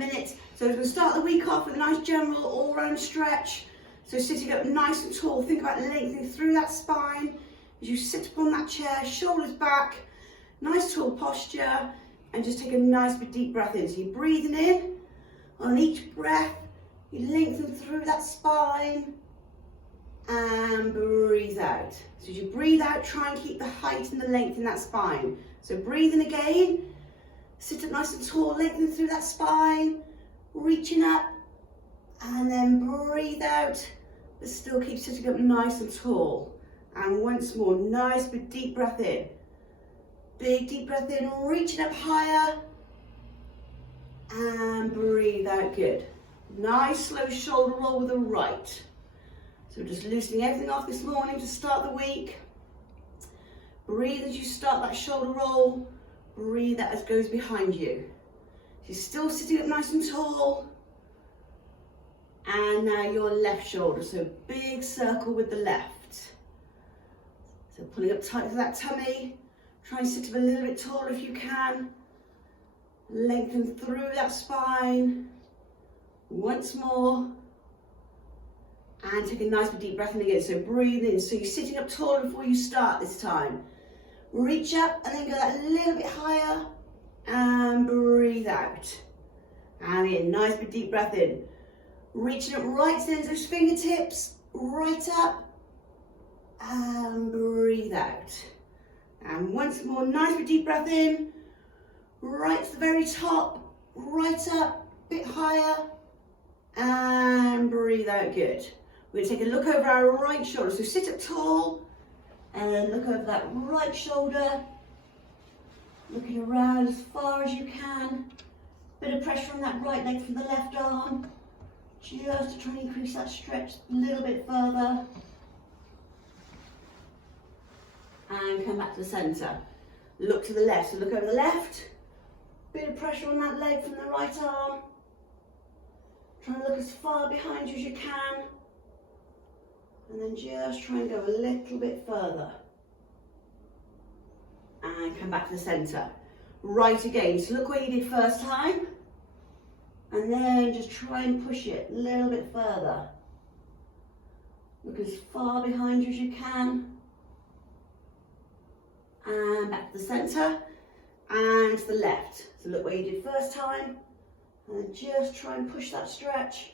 minutes. So we're going to start the week off with a nice general all-round stretch. So sitting up nice and tall, think about lengthening through that spine as you sit upon that chair, shoulders back, nice tall posture, and just take a nice big deep breath in. So you're breathing in, on each breath, you lengthen through that spine, and breathe out. So as you breathe out, try and keep the height and the length in that spine. So breathe in again, sit up nice and tall, lengthen through that spine, reaching up, and then breathe out, but still keep sitting up nice and tall. And once more, nice big deep breath in. Big deep breath in, reaching up higher, and breathe out, good. Nice slow shoulder roll with the right. So just loosening everything off this morning to start the week. Breathe as you start that shoulder roll. Breathe out as goes behind you. You're still sitting up nice and tall. And now your left shoulder. So big circle with the left. So pulling up tight to that tummy. Try and sit up a little bit taller if you can. Lengthen through that spine. Once more. And take a nice deep breath in again. So breathe in. So you're sitting up taller before you start this time. Reach up and then go that little bit higher. And breathe out. And in, nice big deep breath in. Reaching up right to the ends of those fingertips. Right up. And breathe out. And once more, nice big deep breath in. Right to the very top. Right up. Bit higher. And breathe out, good. We're going to take a look over our right shoulder. So sit up tall and then look over that right shoulder. Looking around as far as you can. Bit of pressure on that right leg from the left arm. Just to try and increase that stretch a little bit further. And come back to the centre. Look to the left. So look over the left. Bit of pressure on that leg from the right arm. Try and look as far behind you as you can. And then just try and go a little bit further. And come back to the centre. Right again. So look what you did first time. And then just try and push it a little bit further. Look as far behind you as you can. And back to the centre. And to the left. So look what you did first time. And then just try and push that stretch.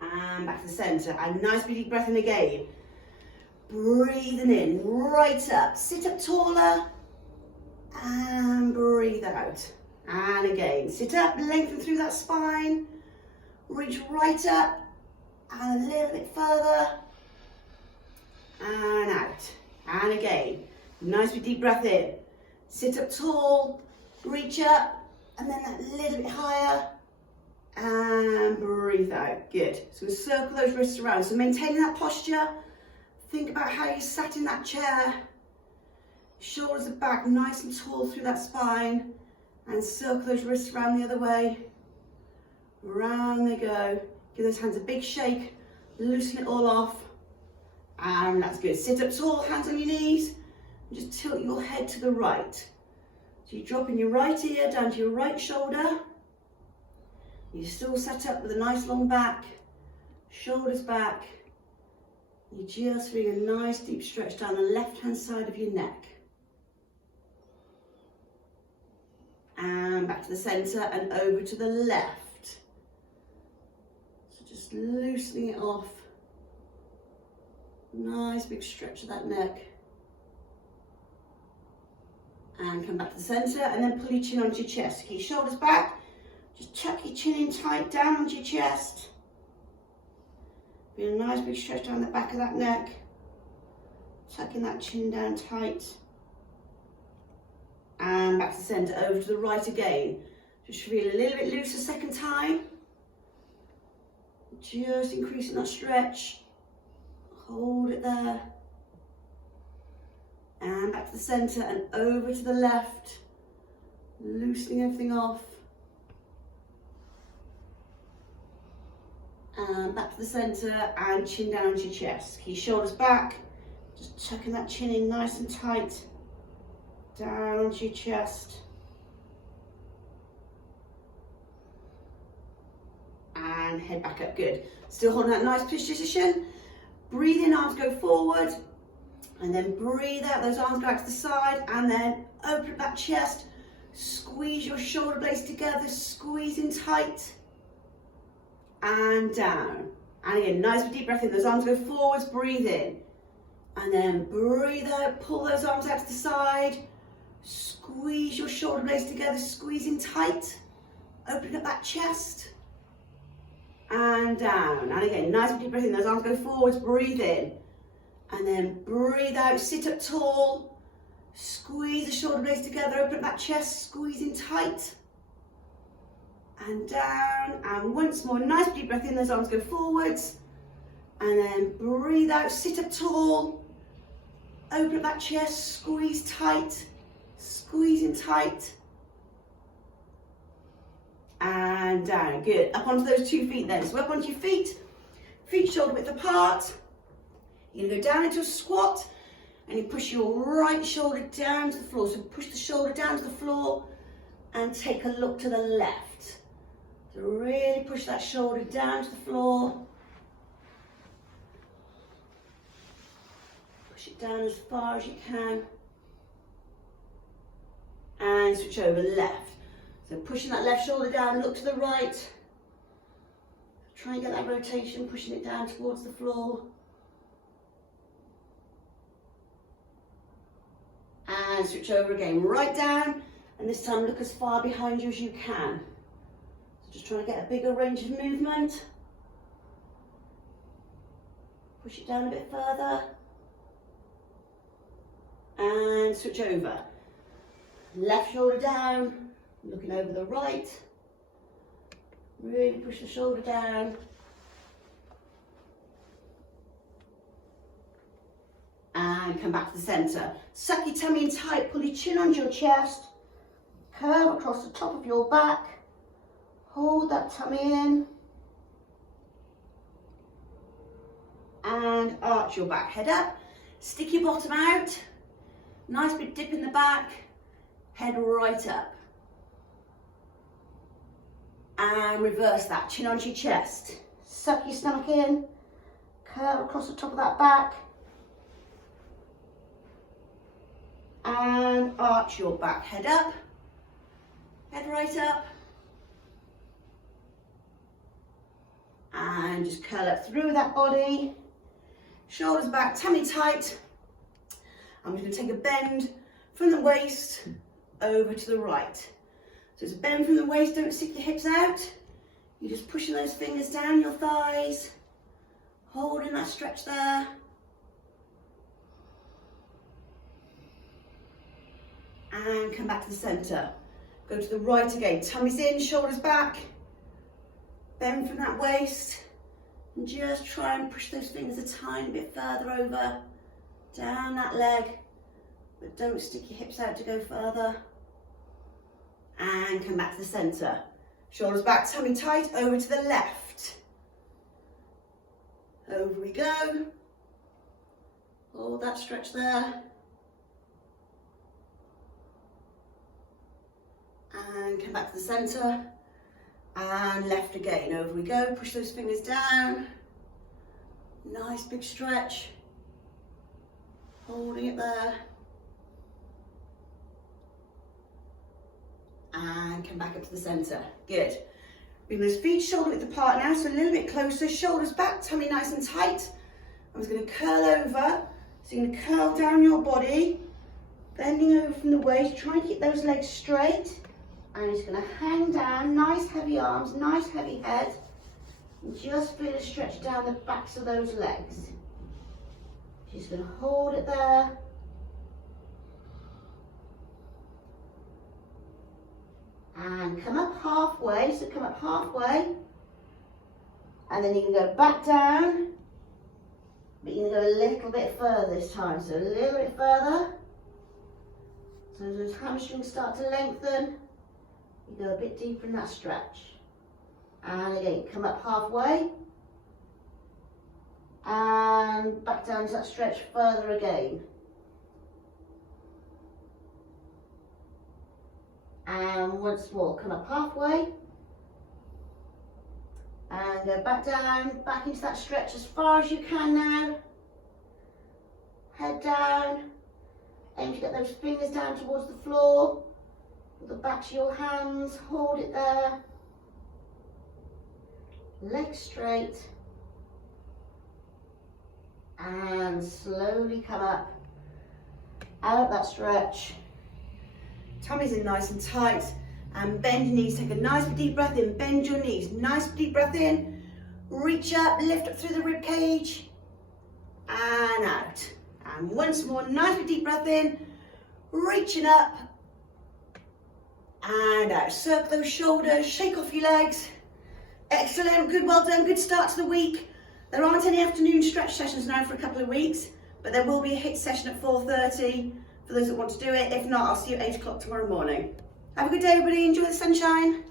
And back to the centre. And nice big deep breath in again. Breathing in, right up. Sit up taller. And breathe out. And again, sit up, lengthen through that spine. Reach right up. And a little bit further. And out. And again, nice big deep breath in. Sit up tall, reach up, and then that little bit higher, and breathe out. Good. So we'll circle those wrists around. So maintaining that posture. Think about how you sat in that chair. Shoulders are back, nice and tall through that spine, and circle those wrists around the other way. Round they go. Give those hands a big shake. Loosen it all off. And that's good. Sit up tall, hands on your knees. Just tilt your head to the right. So you're dropping your right ear down to your right shoulder. You're still sat up with a nice long back, shoulders back. You're just feeling a nice deep stretch down the left-hand side of your neck. And back to the centre and over to the left. So just loosening it off. Nice big stretch of that neck. And come back to the centre and then pull your chin onto your chest. Keep your shoulders back. Just tuck your chin in tight down onto your chest. Be a nice big stretch down the back of that neck. Tucking that chin down tight. And back to the centre, over to the right again. Just feel a little bit loose a second time. Just increasing that stretch. Hold it there. And back to the centre and over to the left. Loosening everything off. And back to the centre and chin down onto your chest. Keep your shoulders back. Just tucking that chin in nice and tight. Down onto your chest. And head back up, good. Still holding that nice position. Breathe in, arms go forward. And then breathe out, those arms go out to the side. And then open up that chest. Squeeze your shoulder blades together, squeeze in tight. And down. And again, nice deep breath in, those arms go forwards, breathe in. And then breathe out, pull those arms out to the side. Squeeze your shoulder blades together, squeeze in tight. Open up that chest. And down. And again, nice deep breath in, those arms go forwards, breathe in. And then breathe out, sit up tall. Squeeze the shoulder blades together, open up that chest, squeeze in tight. And down, and once more, nice deep breath in, those arms go forwards. And then breathe out, sit up tall. Open up that chest, squeeze tight, squeeze in tight. And down, good. Up onto those 2 feet then. So up onto your feet shoulder width apart. You're gonna go down into a squat and you push your right shoulder down to the floor. So push the shoulder down to the floor and take a look to the left. So really push that shoulder down to the floor. Push it down as far as you can. And switch over left. So pushing that left shoulder down, look to the right. Try and get that rotation, pushing it down towards the floor. And switch over again, right down. And this time look as far behind you as you can. So just trying to get a bigger range of movement. Push it down a bit further. And switch over. Left shoulder down, looking over the right. Really push the shoulder down. And come back to the centre. Suck your tummy in tight, pull your chin onto your chest. Curve across the top of your back. Hold that tummy in. And arch your back, head up. Stick your bottom out. Nice big dip in the back. Head right up. And reverse that, chin onto your chest. Suck your stomach in. Curve across the top of that back. And arch your back, head up. Head right up. And just curl up through that body. Shoulders back, tummy tight. I'm just going to take a bend from the waist over to the right. So it's a bend from the waist, don't stick your hips out. You're just pushing those fingers down your thighs, holding that stretch there. And come back to the centre. Go to the right again, tummy's in, shoulders back. Bend from that waist. And just try and push those fingers a tiny bit further over, down that leg. But don't stick your hips out to go further. And come back to the centre. Shoulders back, tummy tight, over to the left. Over we go. Hold that stretch there. And come back to the centre. And left again, over we go. Push those fingers down. Nice big stretch. Holding it there. And come back up to the centre. Good. Bring those feet shoulder width apart now, so a little bit closer. Shoulders back, tummy nice and tight. I'm just going to curl over. So you're going to curl down your body, bending over from the waist. Try and keep those legs straight. And it's going to hang down, nice heavy arms, nice heavy head. And just feel a stretch down the backs of those legs. Just going to hold it there. And come up halfway, so come up halfway. And then you can go back down. But you can go a little bit further this time, so a little bit further. So as those hamstrings start to lengthen, you go a bit deeper in that stretch. And again, come up halfway. And back down to that stretch further again. And once more, come up halfway. And go back down, back into that stretch as far as you can now. Head down. Aim to get those fingers down towards the floor. With the backs of your hands, hold it there. Legs straight. And slowly come up. Out of that stretch. Tummy's in nice and tight. And bend your knees. Take a nice deep breath in. Bend your knees. Nice deep breath in. Reach up, lift up through the rib cage. And out. And once more, nice deep breath in. Reaching up. And out. Circle those shoulders. Shake off your legs. Excellent. Good. Well done. Good start to the week. There aren't any afternoon stretch sessions now for a couple of weeks, but there will be a HIIT session at 4:30 for those that want to do it. If not, I'll see you at 8 o'clock tomorrow morning. Have a good day, everybody. Enjoy the sunshine.